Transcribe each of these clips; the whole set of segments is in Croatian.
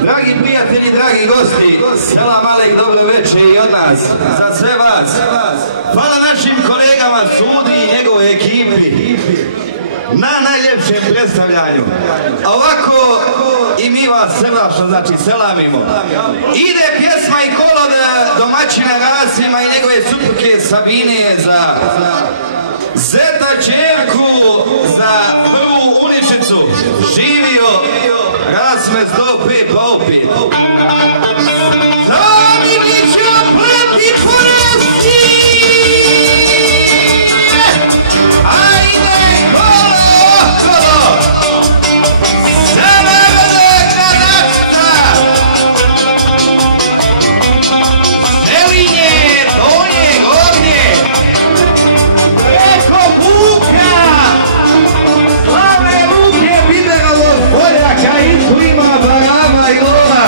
Dragi prijatelji, dragi gosti, selam alejk, dobro večer i od nas, za sve vas. Hvala našim kolegama Sudi i njegove ekipi na najljepšem predstavljanju. A ovako i mi vas srdačno, znači, selamimo. Ide pjesma i kolo domaćina Rasima i njegove supruge Sabine za Zeta Čerku, za prvu uničicu. Živio Rasme Zdope Propi. Sami biću pleti porasti! Ajde, kolo! Severna Kanata! Zelinje, donje, gornje! Preko buka! Slavne luke Biberovog poljaka i plima Barama i Lova!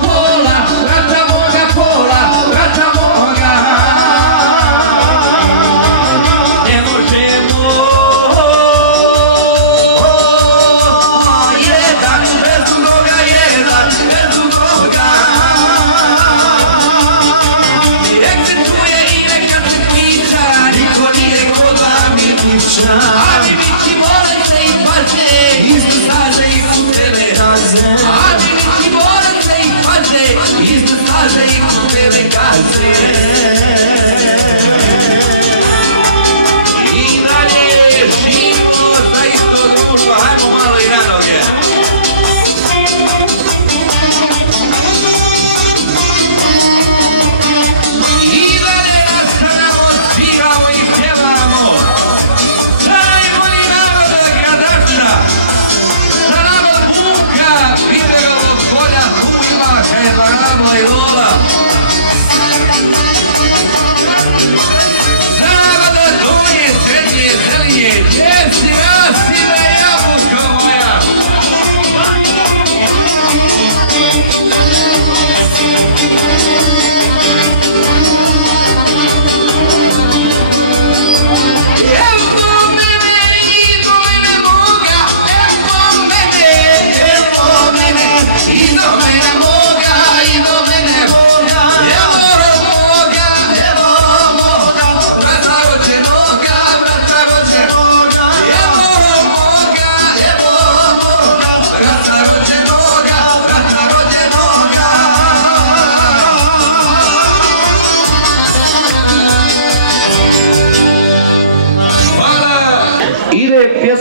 Pola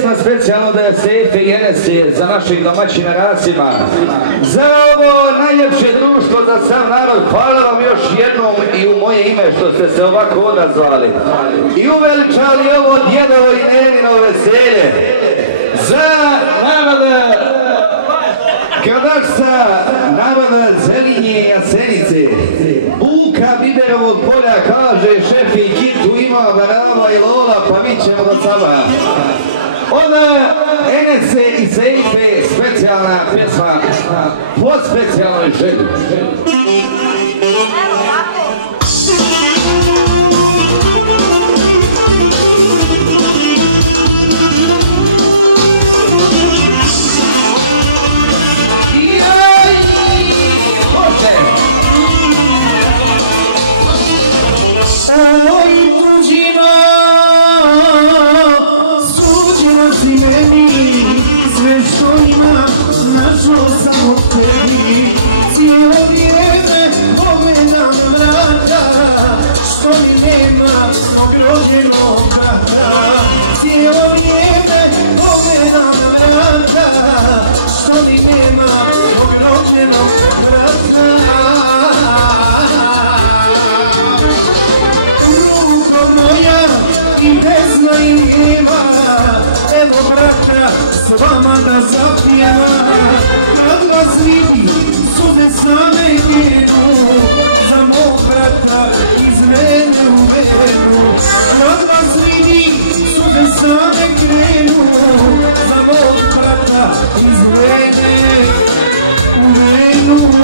pjesma specijalno da je Sefe i Enese za naših domaćina Rasima. Za ovo najljepše društvo, za sam narod, hvala vam još jednom i u moje ime što ste se ovako odazvali. I uveličali ovo djedovo i nenino veselje. Za naroda Gradaksa, naroda Zelinje i Jasenice, Buka Biberovog polja, kaže šef i kitu ima Barava i Lola, pa mi ćemo do sama. Onda Enese i Seife, specijalna pjesma, po specijalnoj želji. Oj tuđina, suđena si meni, sve što ima našlo sam od tebi. Cijelo vrijeme pogledam vrata, što mi nema svog rođenog brata. Cijelo vrijeme pogledam vrata, što mi nema svog rođenog brata. I bezna i nema, evo brata s vama da zapjeva. Kad vas vidi, suze same njenu, za mog brata iz mene u menu. Kad vas vidi, suze same krenu, za mog brata iz mene u menu.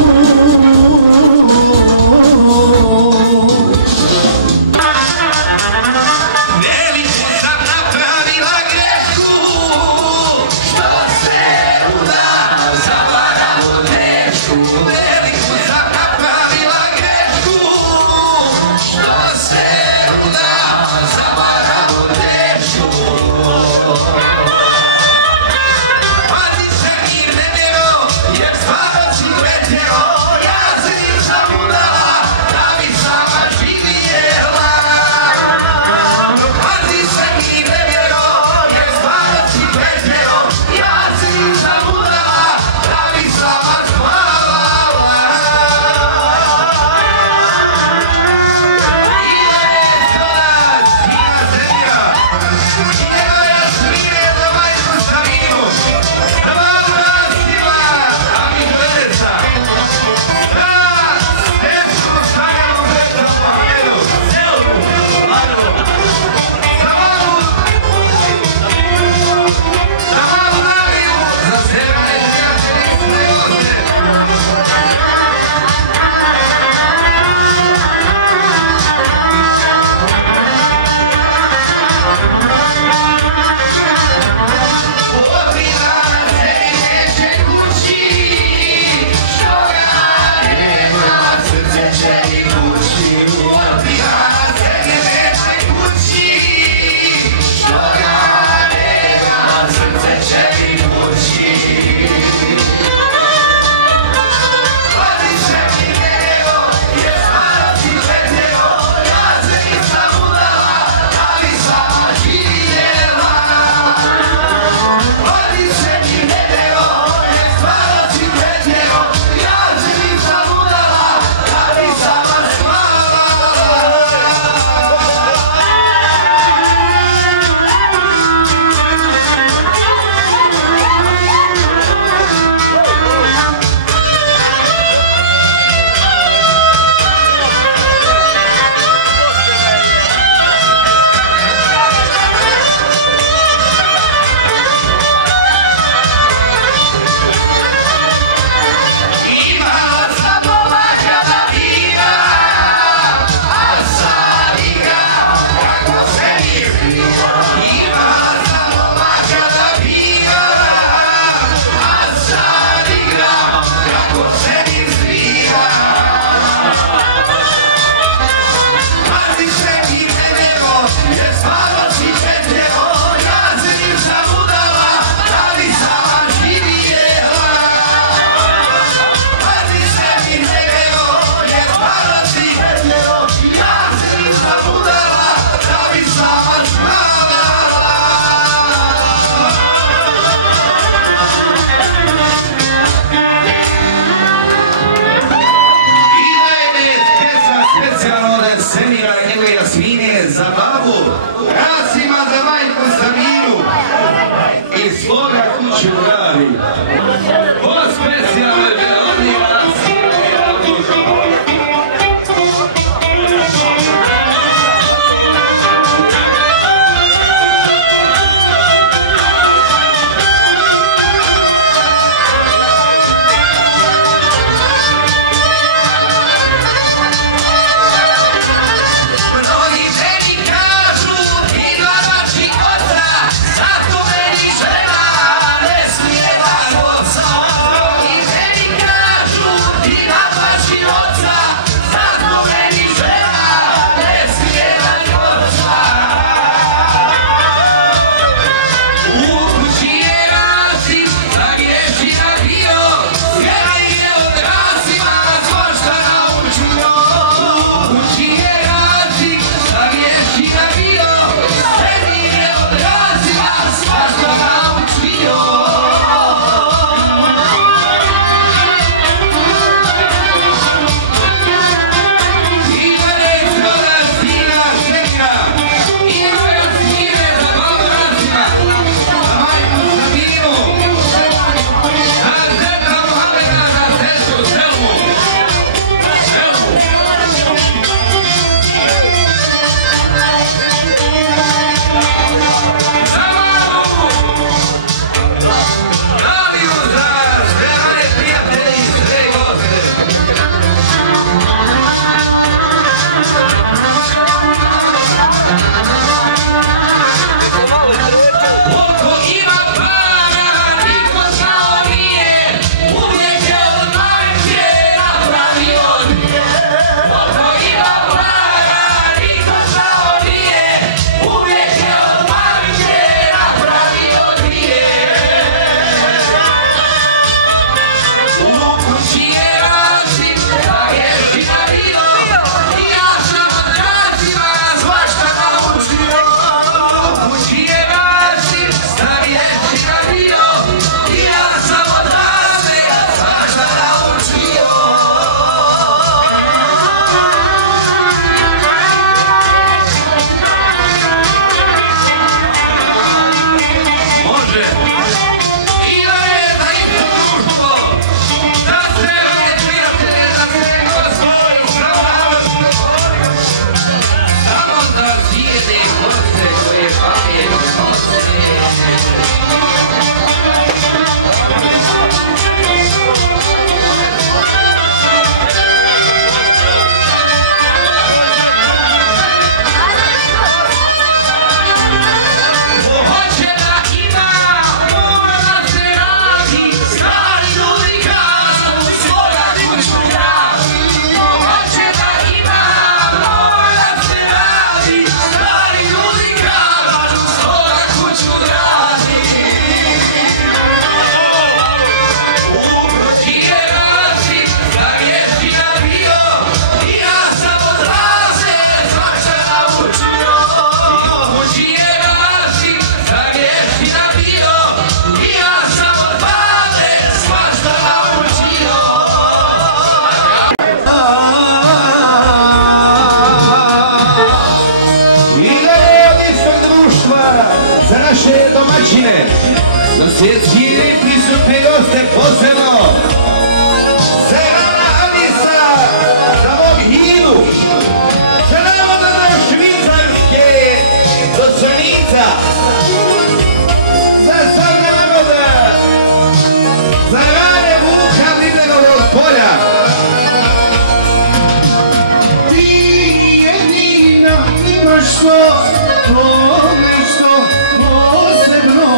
nešto posebno,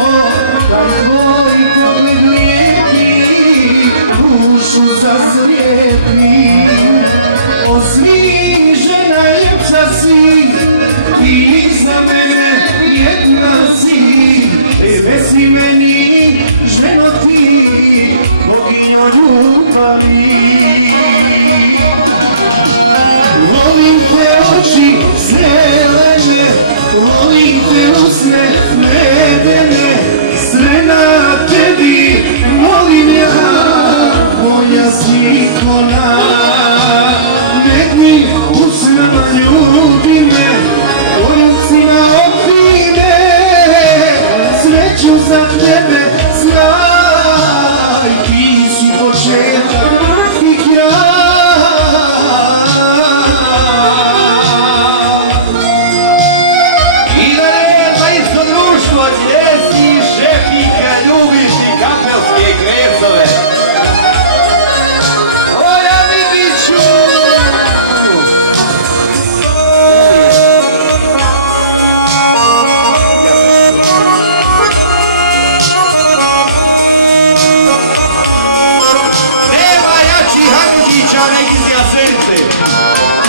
taj tvoj pogled lijepi, dušu zaslijepi. Osviže najljepša si, ti za mene jedna si, tebe si meni ženo ti, boginjo ljubavi. Volim te oči zelene, volim te usne medene, sve na tebi volim ja, moja si ikona. Medni usnama ljubi me, poljubcima okri me, sreću za tebe znaj, ti si početak i kraj.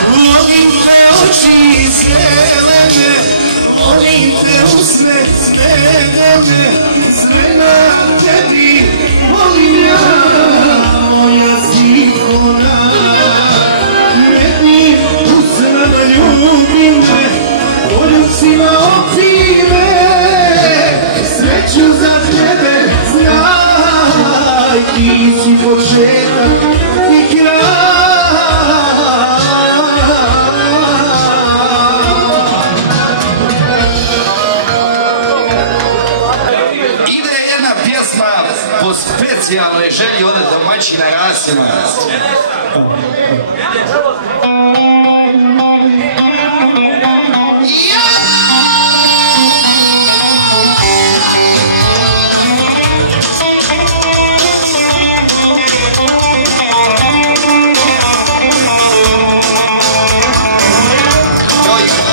Volim te oči zelene, volim te usne smedene, sve na tebi volim ja, moja si ikona. Medni usnama ljubi me, poljubcima okri me, sreću za tebe znaj, ti si početak i kraj. Po specijalnoj želji ode domaćina Rasima.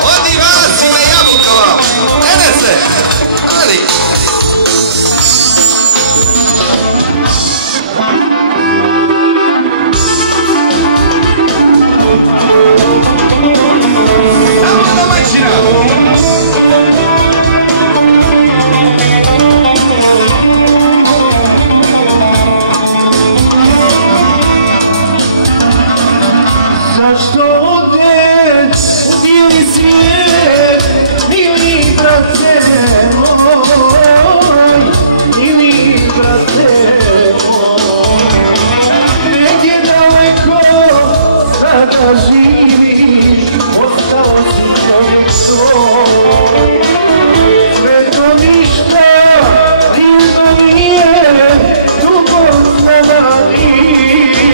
Odi Rasima Jabukova, ene se, ali zašto odeš u bijeli svijet, mili brate moj, mili brate moj. Negdje daleko sada živiš, ostao si čovjek svoj. Sve to ništa, divno nije, dugo sada nisi,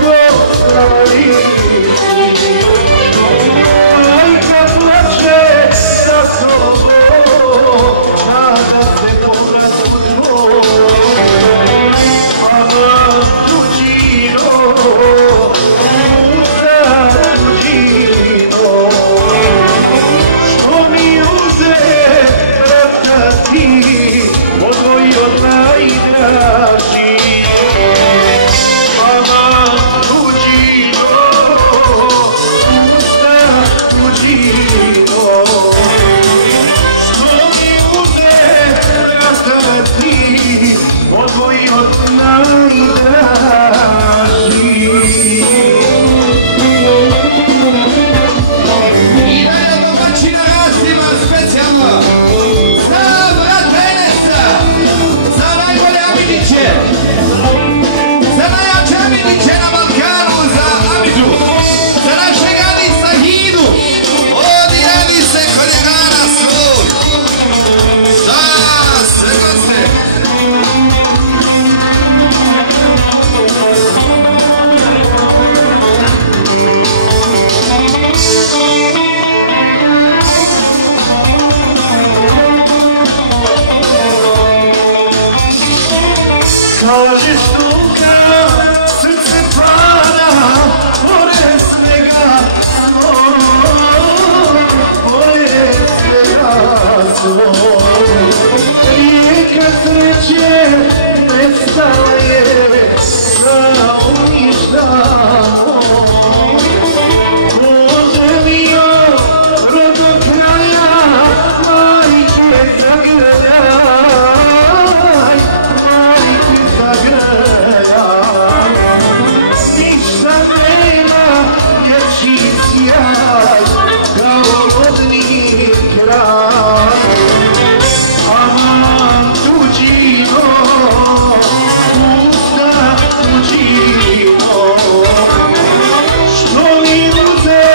dugo sada nisi. Majka plače za tobom, nada se povratom tvoj. A tuđino, ostala je na uništamo. Poželio rodo kraja, majke zagrljaj, majke zagrljaj. Ništa nema lječi sjaj, kao rodni kraj. Aman tuđino, pusta tuđino, što mi uze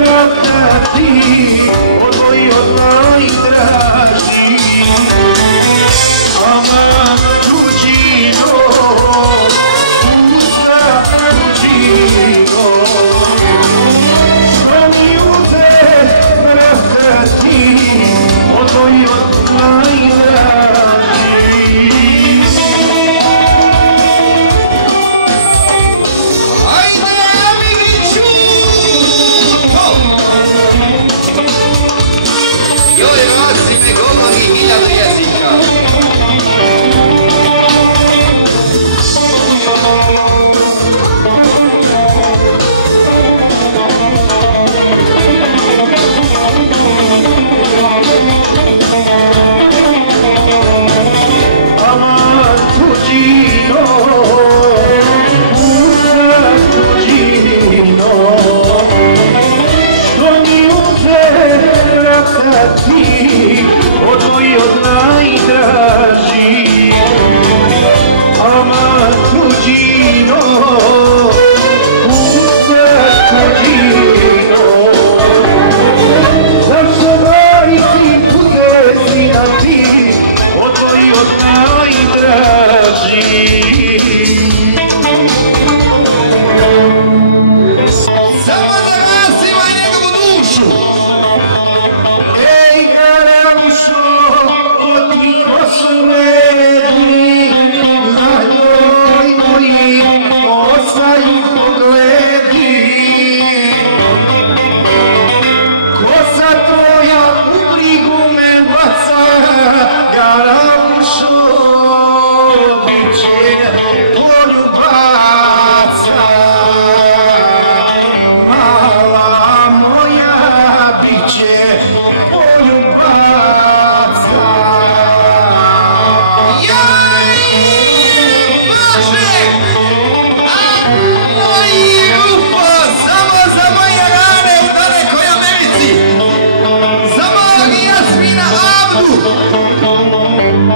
vratati, odvoj od najdraži. Aman tuđino, pusta tuđino, što mi uze vratati, odvoj od najdraži. Odvoj od najdraži. Aman tuđino, pusta tuđino, zašto majci uzeti na ti, odvoj od najdraži. Samo za vas ima njegovu dušu. Posljedni na njoj moji ostaju pogledi. Kosa tvoja u brigu me baca, Garabušo, bit će poljubaca. Mala moja, bit će poljubaca.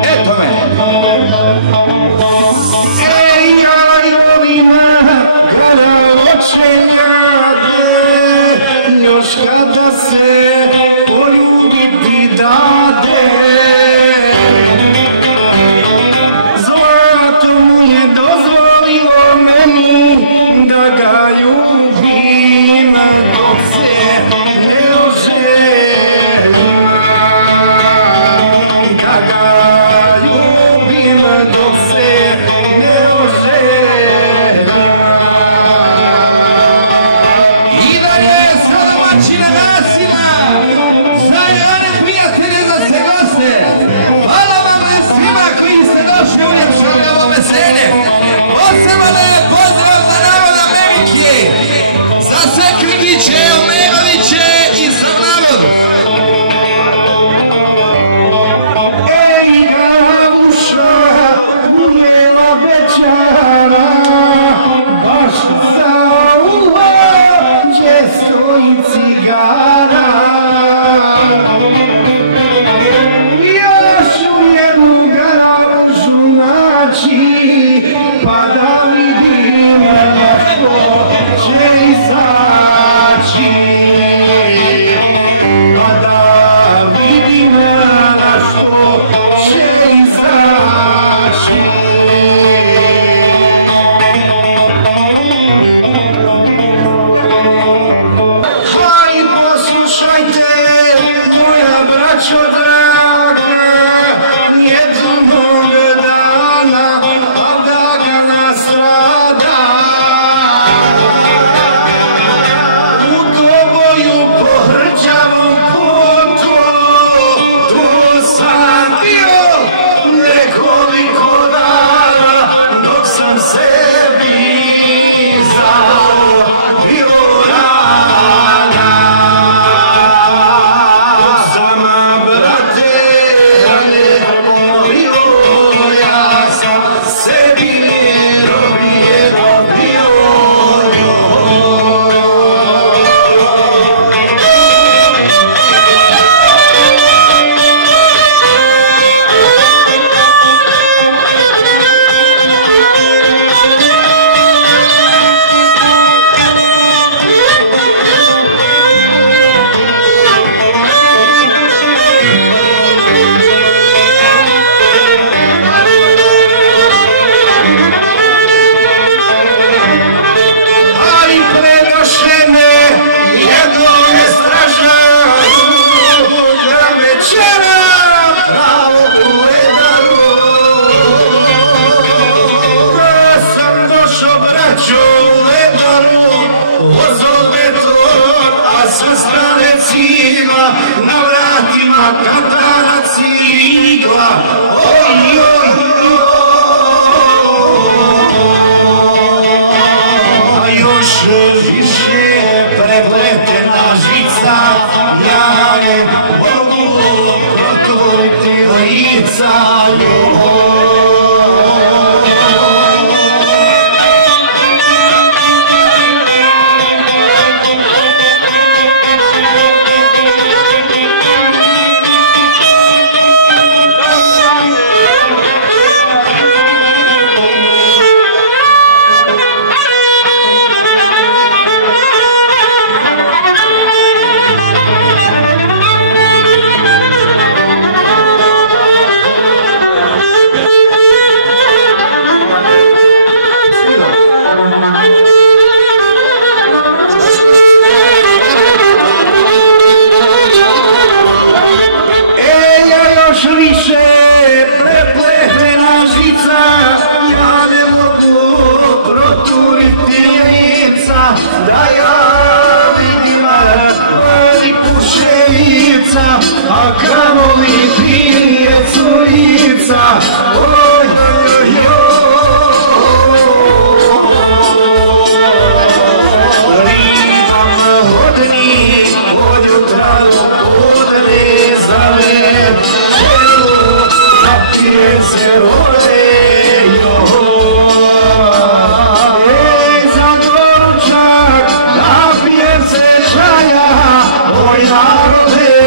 Eto me! Ej, jajovina, kada očenjade, još kada se poljubiti dade. Zlato mu je dozvolilo meni da ga ljubim, dok se ne oženim. Da ga ljubim dok se ne oženim. I da je sada mačina nasila! braćo u Ledaru, vozom beton, a sa strane cigla, na vratima katana cigla. Oj, oj, a još više prepletena žica, ja ne mogu proturiti lica. A kamovi finije cujica, oj, oj, oj, rimam hodnik, od jutra od nezave, čelu napije se rode, za doručak napije se čaja, oj narode,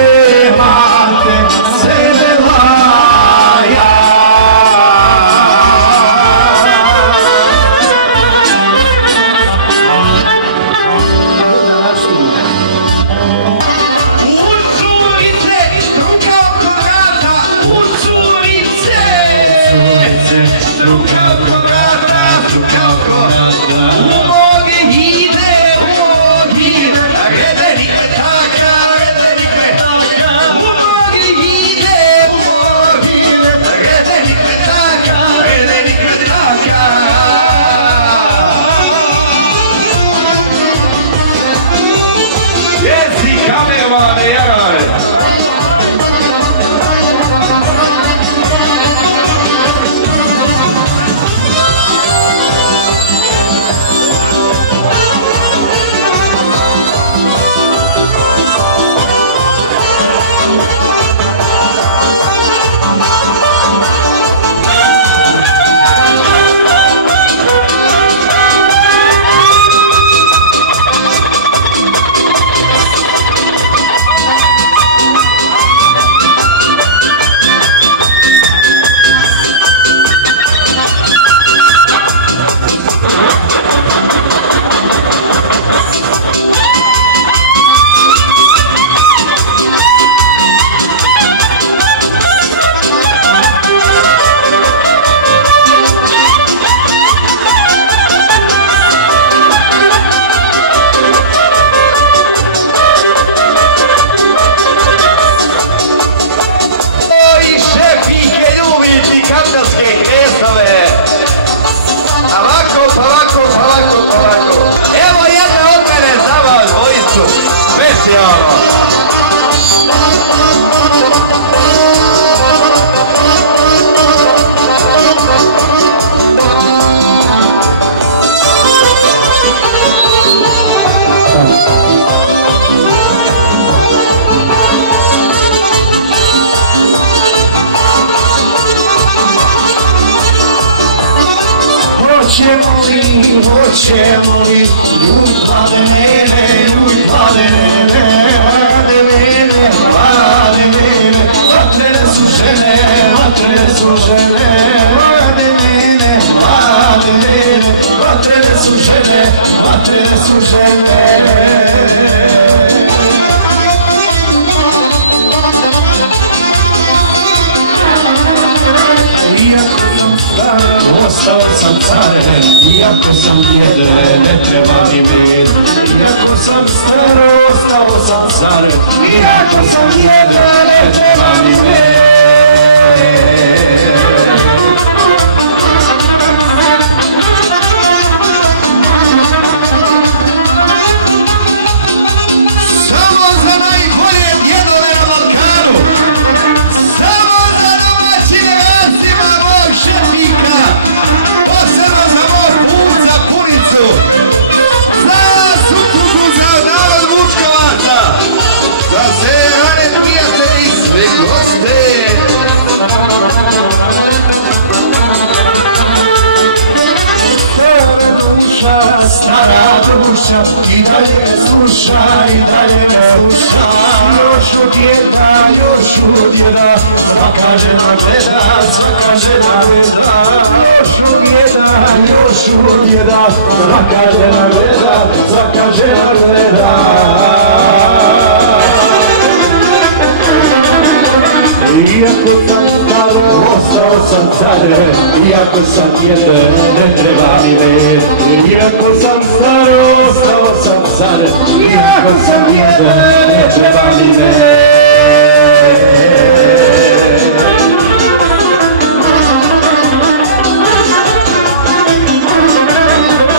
Hoćemo li ljubave mene, rade mene, vatrene su žene, vatrene su žene, rade mene, vatrene su žene, vatrene su žene. Ostao sam care, iako sam djede, ne treba mi med. Iako sam staro, ostao sam care, iako sam djede, ne treba mi med. sluša, stara duša, i dalje sluša, i dalje sluša. Još od jedna, svaka žena gleda, svaka žena gleda. Još od jedna, svaka žena gleda, svaka žena gleda. Iako sam staro, ostao sam care, iako sam jedan, ne treba mi ver. Iako sam staro, ostao sam care, iako sam jedan, ne treba mi ver.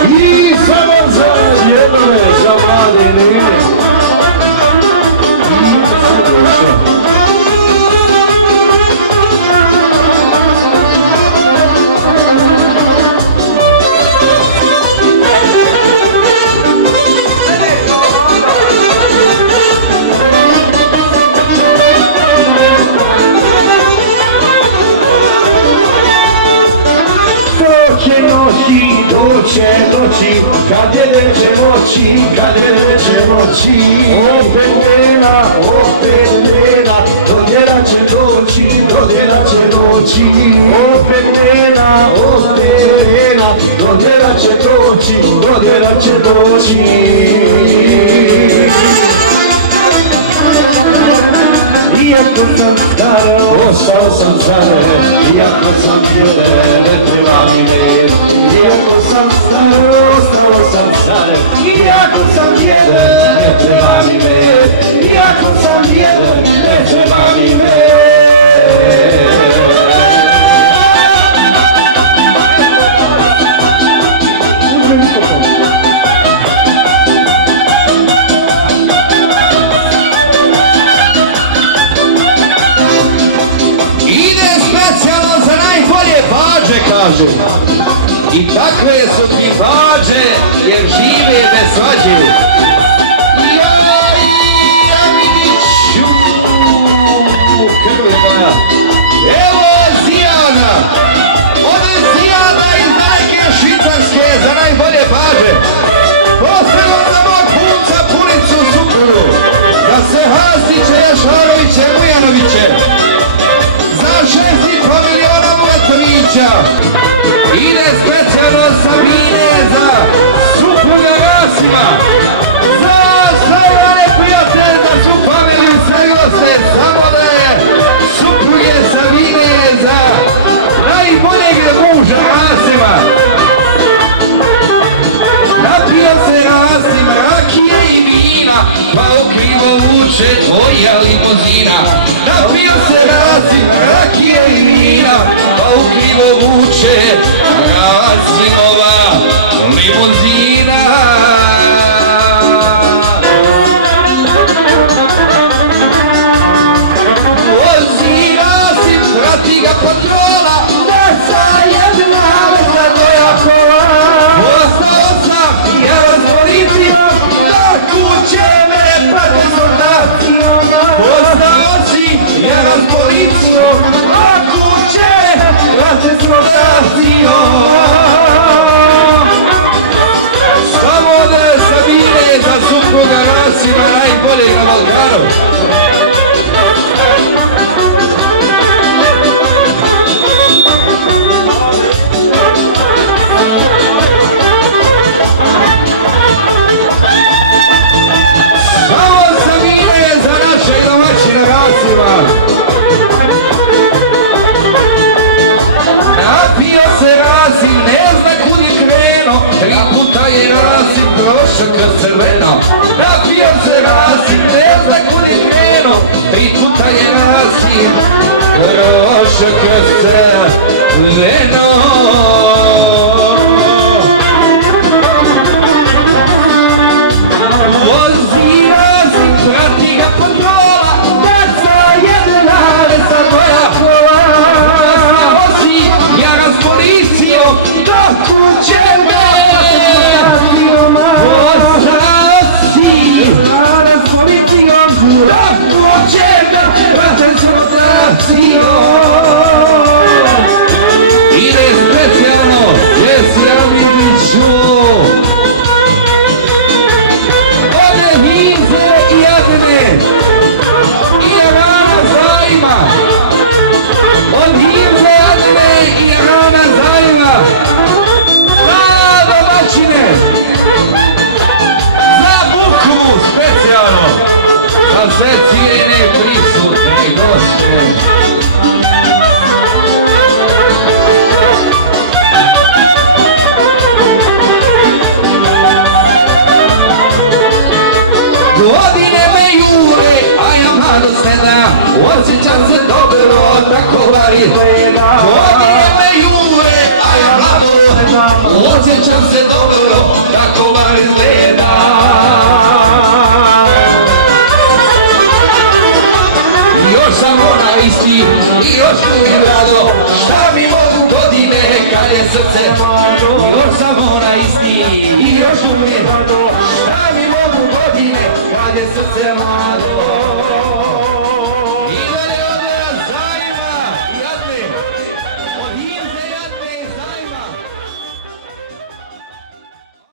I samo za jednome, za mladine. Doće noći, kad je neće moći, opet Lena, dodjerat će doći, opet Lena, dodjerat će doći. Iako sam staro, ostao sam care, iako sam jedan, ne treba mi ver. Iako sam staro, ostao sam care, iako sam jedan, ne treba mi ver. Iako sam jedan, ne treba mi ver. Kaže, i takve su ti bađe, jer žive bez svađe. Ja vidiću, kako je moja, evo Zijana, od Zijana iz Najke Švicarske za najbolje bađe. Posebno za mog punca Punicu Supuru, za Sehasiće, Ješaroviće, Mujanoviće, za 6,5 miliona Mugatovića. Ide specijalno Sabine za supruga Rasima, za sve one prijatelje, za svu familiju, sve goste, samo da je supruge Sabine za najboljeg muža Rasima. Napio se Rasim rakije i vina, pa okrivo vuče tvoja limuzina. Napio se Rasim rakije i vina, pa ukrivo vuče Rasimova limuzina. Vozi Rasim, prati ga patrola, da sa jedna za tvoja kola. Ostao sam, ja vas policijom, da kuće me prate soldacijom. Ostao si, ja vas policijom, da kuće prate soldacijom. Samo da Sabine za supruga Rasima najboljeg na Balkanu. Napio se Rasim, ne zna kud je krenuo, 3 puta je Rasim prošao kroz crveno. Napio se Rasim, ne zna kud je krenuo, 3 puta je Rasim prošao kroz crveno. Vozi Rasim, prati ga patrola, deca jedna, deca tvoja kola. Ja raz policijom, da kuće me ostao si. Ja raz policijom, da kuće me prate soldacijom. Ide specijalno osmeta, osjećam se dobro, tako bar izgleda. Godine me juve, a ja mlado, osjećam se dobro, tako bar izgleda. Još sam ona isti i još uvijek rado, šta mi mogu godine kad je srce mlado. Još sam ona isti i još uvijek rado, šta mi mogu godine kad je srce mlado.